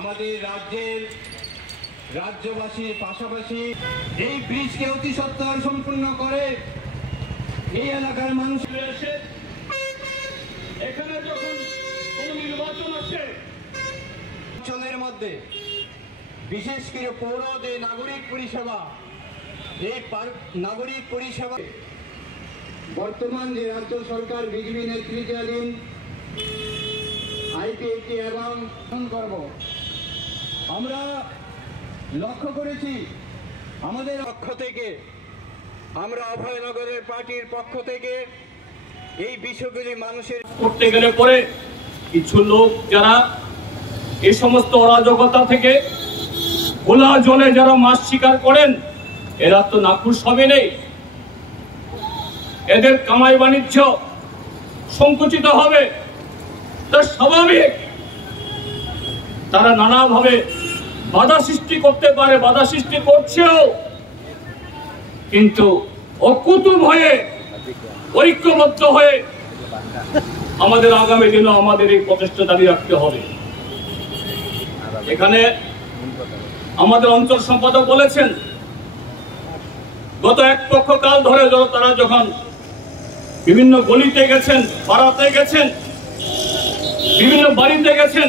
আমাদের রাজ্যের রাজ্যবাসীর পাশাপাশি এই ব্রিজকে অতি সত্বর সম্পূর্ণ করে এই এলাকার মানুষ এসে এখানে যখন কোনো নির্বাচন আসে অঞ্চলের মধ্যে বিশেষ করে পৌর যে নাগরিক পরিষেবা এই নাগরিক পরিষেবা বর্তমান যে রাজ্য সরকার বিজেপি নেতৃত্বাধীন আইপিএফটি এবং করব আমরা লক্ষ্য করেছি আমাদের পক্ষ থেকে আমরা অভয়নগরের পার্টির পক্ষ থেকে এই বিষয়গুলি মানুষের করতে গেলে পরে কিছু লোক যারা এই সমস্ত অরাজকতা থেকে খোলা জলে যারা মাছ শিকার করেন এরা তো নাখুশ হবে নেই, এদের কামাই বাণিজ্য সংকুচিত হবে। তা স্বাভাবিক তারা নানাভাবে বাধা সৃষ্টি করতে পারে, বাধা সৃষ্টি করছেও, কিন্তু অকুতু ভয়ে ঐক্যবদ্ধ হয়ে আমাদের আগামী দিনে আমাদের এই প্রচেষ্টা জারি রাখতে হবে। এখানে আমাদের অঞ্চল সম্পাদক বলেছেন গত এক পক্ষ কাল ধরে তারা যখন বিভিন্ন গলিতে গেছেন, পাড়াতে গেছেন, বিভিন্ন বাড়িতে গেছেন,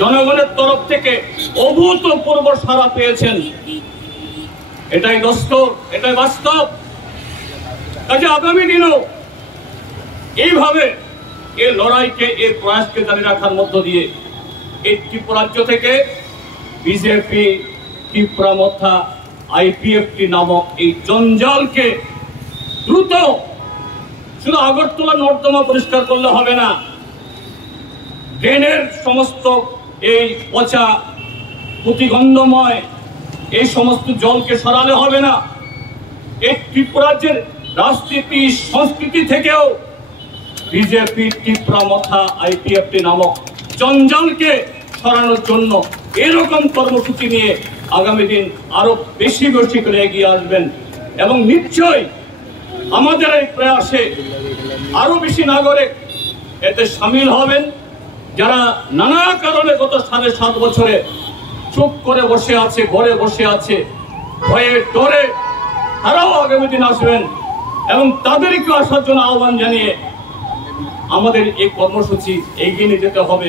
জনগণের তরফ থেকে অভূতপূর্ব সাড়া পেয়েছেন। এটাই দস্তর, এটাই বাস্তব। কাজে আগামী দিনেও এইভাবে এই লড়াইকে, এই প্রয়াসকে জারি রাখার মধ্য দিয়ে এই ত্রিপুরাজ্য থেকে বিজেপি ত্রিপুরা মথা আইপিএফটি নামক এই জঞ্জালকে দ্রুত, শুধু আগরতলা নর্দমা পরিষ্কার করলে হবে না, ড্রেনের সমস্ত এই পচা প্রতিগন্ধময় এই সমস্ত জলকে সরালে হবে না। এই ত্রিপুরাজ্যের রাজনীতি সংস্কৃতি থেকেও বিজেপি ত্রিপুরা মথা আইপিএফটি নামক জঞ্জালকে সরানোর জন্য এরকম কর্মসূচি নিয়ে আগামী দিন আরো বেশি বেশি করে এগিয়ে আসবেন এবং নিশ্চয়ই আমাদের এই প্রয়াসে আরো বেশি নাগরিক এতে সামিল হবেন। যারা নানা কারণে গত 7.5 বছরে চুপ করে বসে আছে, ঘরে বসে আছে, ভয়ে ডরে, তারাও আগামী দিন আসবেন এবং তাদেরকে আসার জন্য আহ্বান জানিয়ে আমাদের এই কর্মসূচি এগিয়ে নিয়ে যেতে হবে।